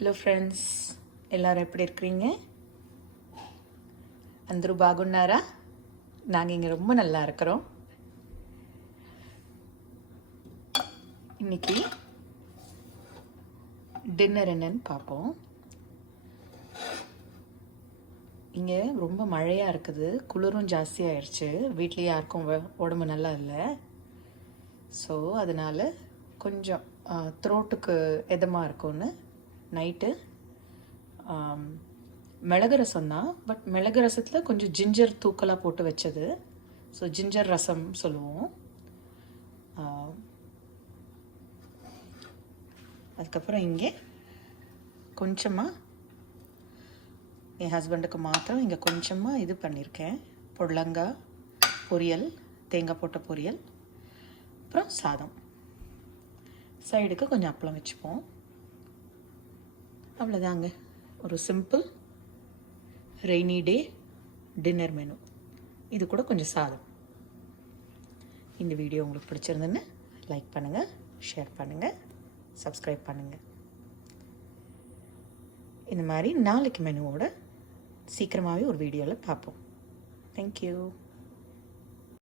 Hello friends, எல்லாரும் எப்படி இருக்கிறீங்க? అందరూ బాగున్నారా? நாங்கள் இங்கே ரொம்ப நல்லா இருக்கிறோம். இன்னைக்கு டின்னர் என்னன்னு பார்ப்போம். இங்கே ரொம்ப மழையாக இருக்குது, குளிரும் ஜாஸ்தியாகிடுச்சு. வீட்லேயே யாருக்கும் உடம்பு நல்லா இல்லை. ஸோ அதனால் கொஞ்சம் த்ரோட்டுக்கு இதமாக இருக்கும்னு நைட்டு மிளகு ரசம் தான். பட் மிளகு ரசத்தில் கொஞ்சம் ஜிஞ்சர் தூக்கலாக போட்டு வச்சது. ஸோ ஜிஞ்சர் ரசம் சொல்லுவோம். அதுக்கப்புறம் இங்கே கொஞ்சமாக என் ஹஸ்பண்டுக்கு மாத்திரம் இங்கே கொஞ்சமாக இது பண்ணியிருக்கேன். புடலங்காய் பொரியல், தேங்காய் போட்ட பொரியல், அப்புறம் சாதம். சைடுக்கு கொஞ்சம் அப்பளம் வச்சுப்போம். அவ்வளோதாங்க, ஒரு simple rainy day dinner menu. இது கூட கொஞ்சம் சாதம். இந்த வீடியோ உங்களுக்கு பிடிச்சிருந்துன்னு லைக் பண்ணுங்கள், ஷேர் பண்ணுங்கள், சப்ஸ்கிரைப் பண்ணுங்கள். இந்த மாதிரி நாளைக்கு மெனுவோட சீக்கிரமாகவே ஒரு வீடியோவில் பார்ப்போம். தேங்க்யூ.